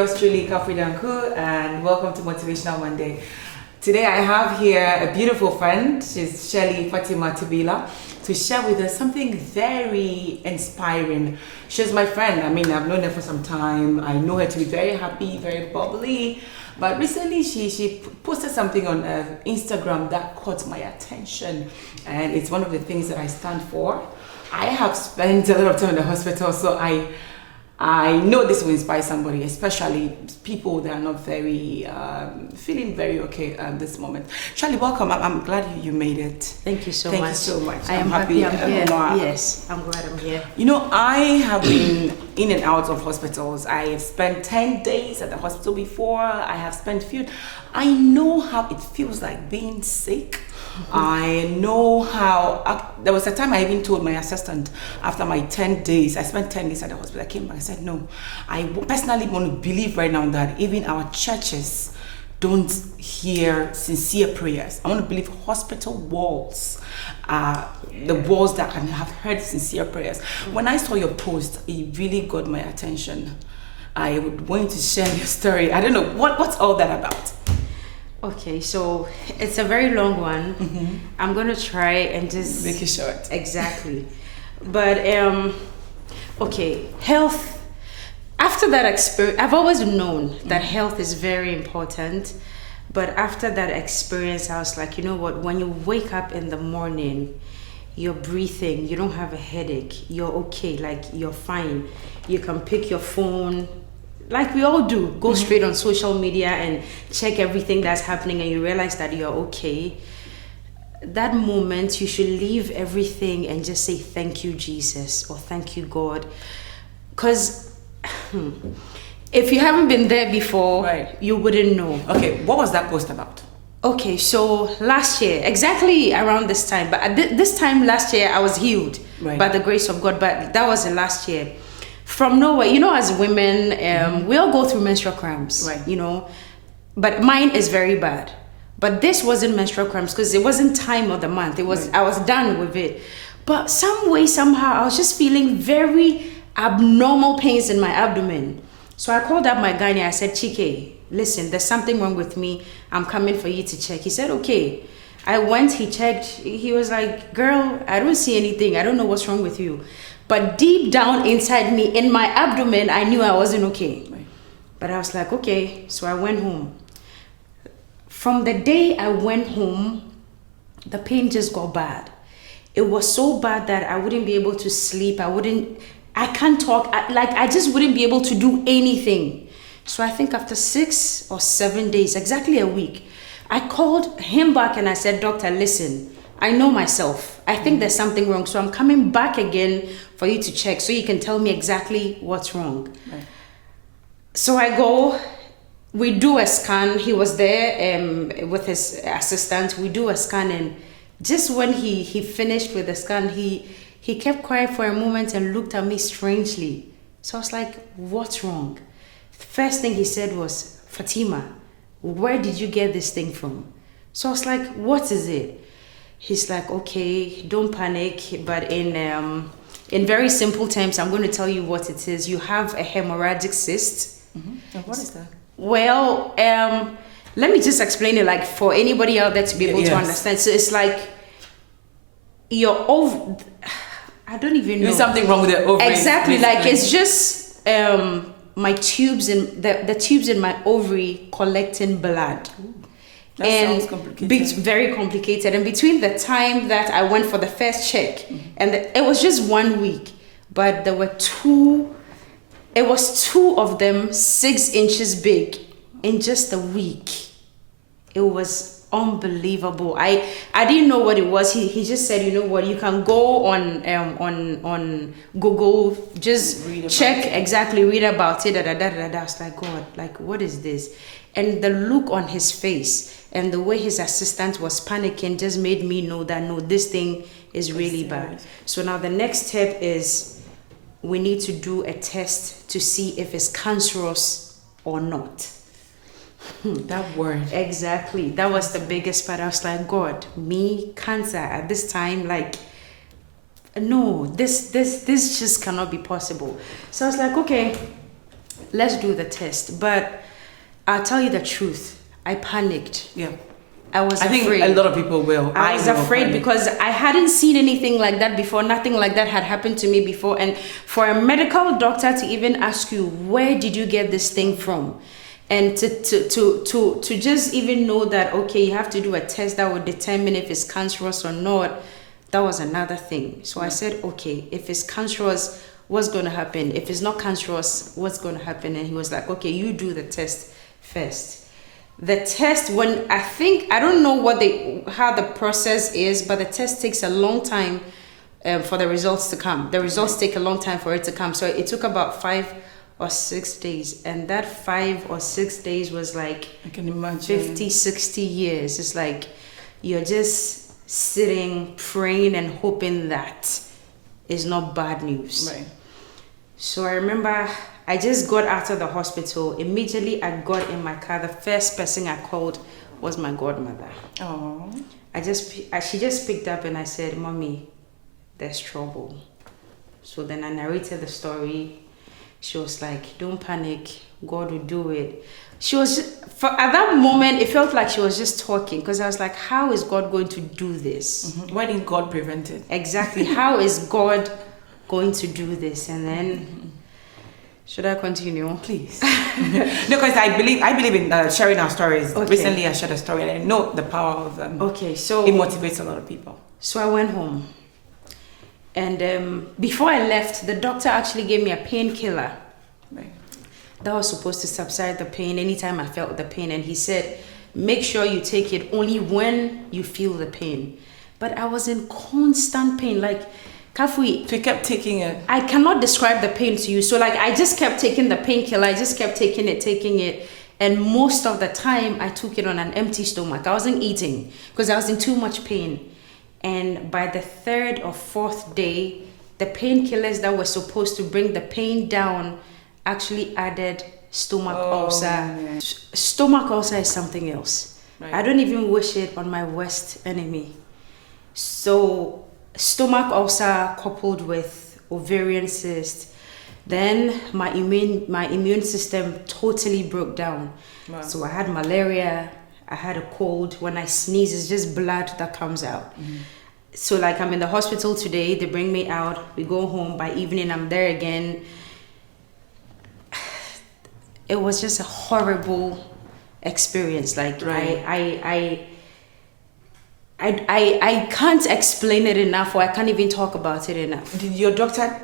yours truly, Kafui Danku, and welcome to Motivational Monday. Today I have here a beautiful friend. She's Shirley Fatima Tabilla, to share with us something very inspiring. She's my friend. I mean, I've known her for some time. I know her to be very happy, very bubbly. But recently she posted something on Instagram that caught my attention. And it's one of the things that I stand for. I have spent a lot of time in the hospital, so I know this will inspire somebody, especially people that are not very, feeling very okay at this moment. Shirley, welcome. I'm glad you made it. Thank you so much. Thank you so much. I am happy I'm here. Yes, I'm glad I'm here. You know, I have been in and out of hospitals. I have spent 10 days at the hospital before. I have spent few. I know how it feels like being sick. I know how, there was a time I even told my assistant after my 10 days, I spent 10 days at the hospital, I came back, I said, no, I personally want to believe right now that even our churches don't hear sincere prayers. I want to believe hospital walls are the walls that can have heard sincere prayers. When I saw your post, it really got my attention. I would want to share your story. I don't know, what's all that about? Okay, so it's a very long one. Mm-hmm. I'm gonna try and just make it short. Exactly. But okay, health. After that experience, I've always known that health is very important. But after that experience, I was like, you know what? When you wake up in the morning, you're breathing, you don't have a headache, you're okay, like you're fine. You can pick your phone, like we all do, go straight on social media and check everything that's happening, and you realize that you're okay. That moment, you should leave everything and just say, thank you, Jesus, or thank you, God. Because if you haven't been there before, right, you wouldn't know. Okay, what was that post about? Okay, so last year, exactly around this time, but at this time last year, I was healed by the grace of God, but that was the last year. From nowhere, you know, as women, we all go through menstrual cramps, right, you know, but mine is very bad. But this wasn't menstrual cramps because it wasn't time of the month. It was, I was done with it. But some way, somehow, I was just feeling very abnormal pains in my abdomen. So I called up my gynae. I said, Chike, listen, there's something wrong with me. I'm coming for you to check. He said, okay. I went, he checked. He was like, girl, I don't see anything. I don't know what's wrong with you. But deep down inside me, in my abdomen, I knew I wasn't okay. Right. But I was like, okay. So I went home. From the day I went home, the pain just got bad. It was so bad that I wouldn't be able to sleep. I can't talk. I just wouldn't be able to do anything. So I think after 6 or 7 days, exactly a week, I called him back and I said, doctor, listen, I know myself. I think there's something wrong. So I'm coming back again for you to check so you can tell me exactly what's wrong. Right. So I go, we do a scan. He was there with his assistant. We do a scan, and just when he finished with the scan, he kept quiet for a moment and looked at me strangely. So I was like, what's wrong? The first thing he said was, Fatima, where did you get this thing from? So I was like, what is it? He's like, okay, don't panic, but in very simple terms, I'm going to tell you what it is. You have a hemorrhagic cyst. Mm-hmm. And what is that? Well, let me just explain it, like for anybody out there to be able to understand. So it's like I don't even know. There's something wrong with the ovaries. Exactly, like it's just my tubes in the tubes in my ovary collecting blood. Ooh. That sounds complicated. Very complicated. And between the time that I went for the first check, and it was just 1 week, but there were two of them 6 inches big in just a week. It was unbelievable. I didn't know what it was. He just said, you know what, you can go on Google, just check, read about it. I was like, God, like, what is this? And the look on his face and the way his assistant was panicking just made me know that, no, this thing is really bad. So now the next step is we need to do a test to see if it's cancerous or not. That word. Exactly. That was the biggest part. I was like, God, me, cancer at this time, like, no, this just cannot be possible. So I was like, okay. let's do the test. But I'll tell you the truth. I panicked. Yeah. I was afraid. I think a lot of people will. I was afraid because I hadn't seen anything like that before. Nothing like that had happened to me before. And for a medical doctor to even ask you, where did you get this thing from? And to just even know that, okay, you have to do a test that would determine if it's cancerous or not, that was another thing. So I said, okay, if it's cancerous, what's going to happen? If it's not cancerous, what's going to happen? And he was like, okay, you do the test first. The test, I don't know how the process is, but the test takes a long time for the results to come. The results take a long time for it to come. So it took about 5 or 6 days. And that 5 or 6 days was like, I can imagine, 50, 60 years. It's like you're just sitting, praying and hoping that it's not bad news. Right. So I remember I just got out of the hospital. Immediately I got in my car. The first person I called was my godmother. Oh. She just picked up and I said, Mommy, there's trouble. So then I narrated the story. She was like, don't panic. God will do it. She was at that moment, it felt like she was just talking because I was like, how is God going to do this? Mm-hmm. Why didn't God prevent it? Exactly. How is God going to do this? And then, should I continue? Please. No, because I believe in sharing our stories. Okay. Recently, I shared a story and I know the power of them. Okay, so it motivates a lot of people. So I went home, and before I left, the doctor actually gave me a painkiller. Right. That was supposed to subside the pain anytime I felt the pain, and he said, make sure you take it only when you feel the pain. But I was in constant pain, like Kafui. So you kept taking it. I cannot describe the pain to you. So like I just kept taking the painkiller. I just kept taking it. And most of the time I took it on an empty stomach. I wasn't eating because I was in too much pain. And by the 3rd or 4th day, the painkillers that were supposed to bring the pain down actually added stomach ulcer. Yeah. Stomach ulcer is something else. Right. I don't even wish it on my worst enemy. So stomach ulcer coupled with ovarian cyst, then my immune system totally broke down. Wow. So I had malaria, I had a cold. When I sneeze, it's just blood that comes out. Mm-hmm. So like I'm in the hospital today, they bring me out, we go home, by evening I'm there again. It was just a horrible experience. Like right. I can't explain it enough, or I can't even talk about it enough. Did your doctor,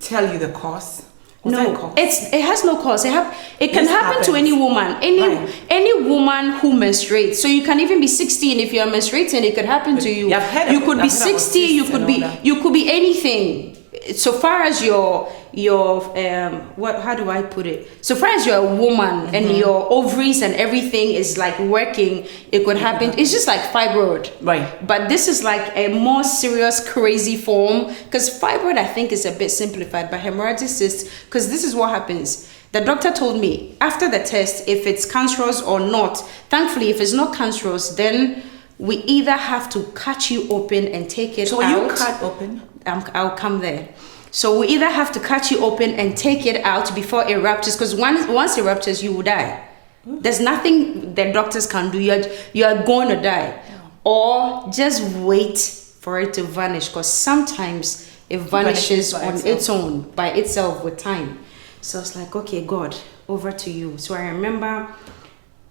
tell you the cause? No, it has no cause. It can happen to any woman, any woman who menstruates. So you can even be 16 if you are menstruating. It could happen to you. You could be 60. You could be anything. So far as your how do I put it? So far as you're a woman, mm-hmm. and your ovaries and everything is like working, it could happen. It's just like fibroid, right? But this is like a more serious, crazy form, because fibroid I think is a bit simplified, but hemorrhagic cyst, because this is what happens. The doctor told me after the test if it's cancerous or not. Thankfully, if it's not cancerous, then we either have to cut you open and take it out. So you cut open? I'll come there. So we either have to cut you open and take it out before it ruptures, because once it ruptures, you will die. There's nothing the doctors can do. You're going to die. Or just wait for it to vanish, because sometimes it vanishes on its own, by itself with time. So it's like, okay, God, over to you. So I remember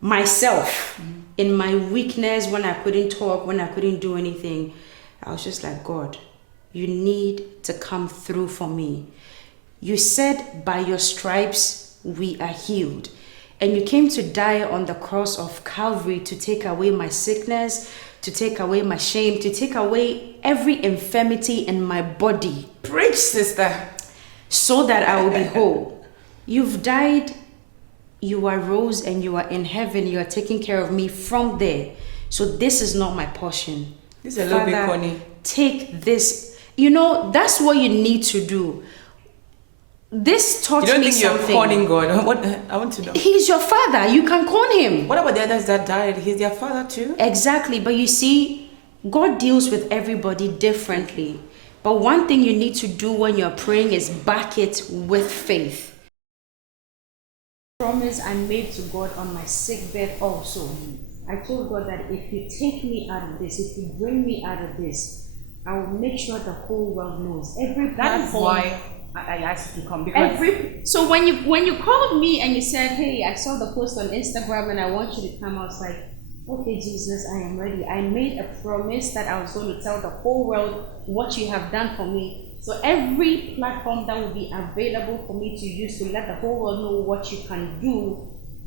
myself in my weakness, when I couldn't talk, when I couldn't do anything, I was just like, God, you need to come through for me. You said by your stripes we are healed. And you came to die on the cross of Calvary to take away my sickness, to take away my shame, to take away every infirmity in my body. Preach, sister. So that I will be whole. You've died, you are rose, and you are in heaven. You are taking care of me from there. So this is not my portion. This is a little bit funny. Take this. You know, that's what you need to do. This taught me something. You don't think you're calling God? I want to know. He's your father. You can call him. What about the others that died? He's their father too? Exactly. But you see, God deals with everybody differently. But one thing you need to do when you're praying is back it with faith. Promise I made to God on my sick bed also. I told God that if you take me out of this, if you bring me out of this, I will make sure the whole world knows. Every platform. That is why I asked you to come, because so when you called me and you said, hey, I saw the post on Instagram and I want you to come, I was like, okay, Jesus, I am ready. I made a promise that I was going to tell the whole world what you have done for me. So every platform that will be available for me to use to let the whole world know what you can do,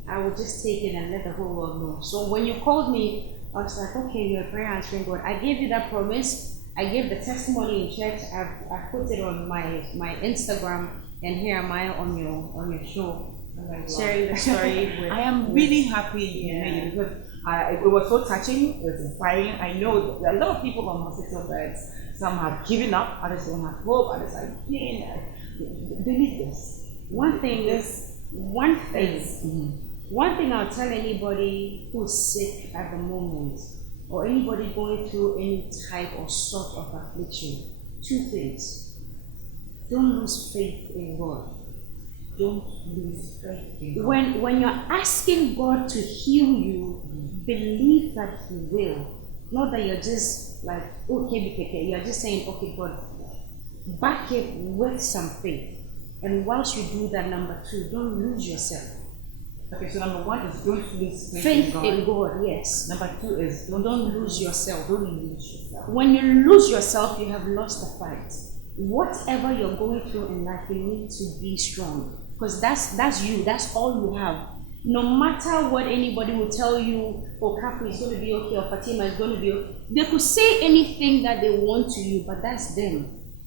I will just take it and let the whole world know. So when you called me, I was like, okay, you're a prayer answering God. I gave you that promise. I gave the testimony in church. I put it on my Instagram, and here am I on your show, sharing the story. I am really happy you made it, because it was so touching. It was inspiring. I know there are a lot of people on hospital beds. Some have given up, others don't have hope, others are again. They need this. One thing I'll tell anybody who's sick at the moment, or anybody going through any type or sort of affliction, two things. Don't lose faith in God. Don't lose faith in God. When you're asking God to heal you, believe that He will. Not that you're just like, okay, you're just saying, okay, God, back it with some faith. And once you do that, number two, don't lose yourself. Okay, so number one is don't lose faith in God. Yes. Number two is don't lose yourself. Don't lose yourself. When you lose yourself, you have lost the fight. Whatever you're going through in life, you need to be strong, because that's you. That's all you have. No matter what anybody will tell you, oh, Kafui is going to be okay, or Fatima is going to be okay. They could say anything that they want to you, but that's them.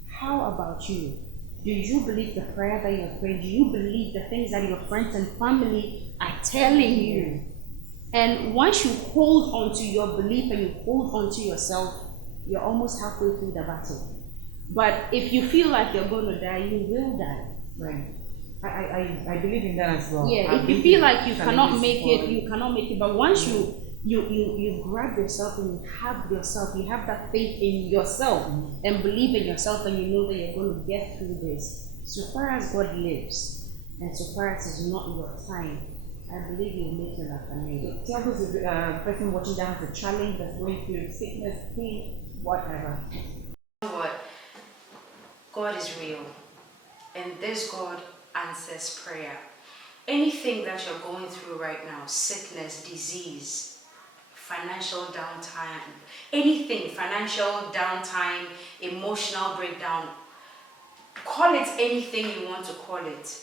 How about you? Do you believe the prayer that you're praying? Do you believe the things that your friends and family are telling you? And once you hold on to your belief and you hold on to yourself, you're almost halfway through the battle. But if you feel like you're going to die, you will die. Right. I believe in that as well. Yeah, if you feel like you cannot make it, you cannot make it. But once you grab yourself and you have that faith in yourself and believe in yourself, and you know that you're going to get through this. So far as God lives, and so far as it's not your time, I believe you'll make it like a miracle. Tell us if the person watching that has a challenge, that's going through sickness, pain, whatever. What? God is real, and this God answers prayer. Anything that you're going through right now, sickness, disease, financial downtime, anything, financial downtime, emotional breakdown, call it anything you want to call it,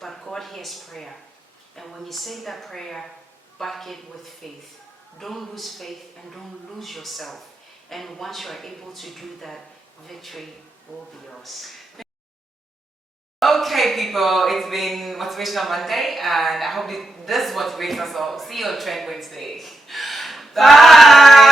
but God hears prayer. And when you say that prayer, back it with faith. Don't lose faith and don't lose yourself. And once you are able to do that, victory will be yours. Okay, people, it's been Motivational Monday, and I hope this motivates us all. See you on Trend Wednesday. Bye!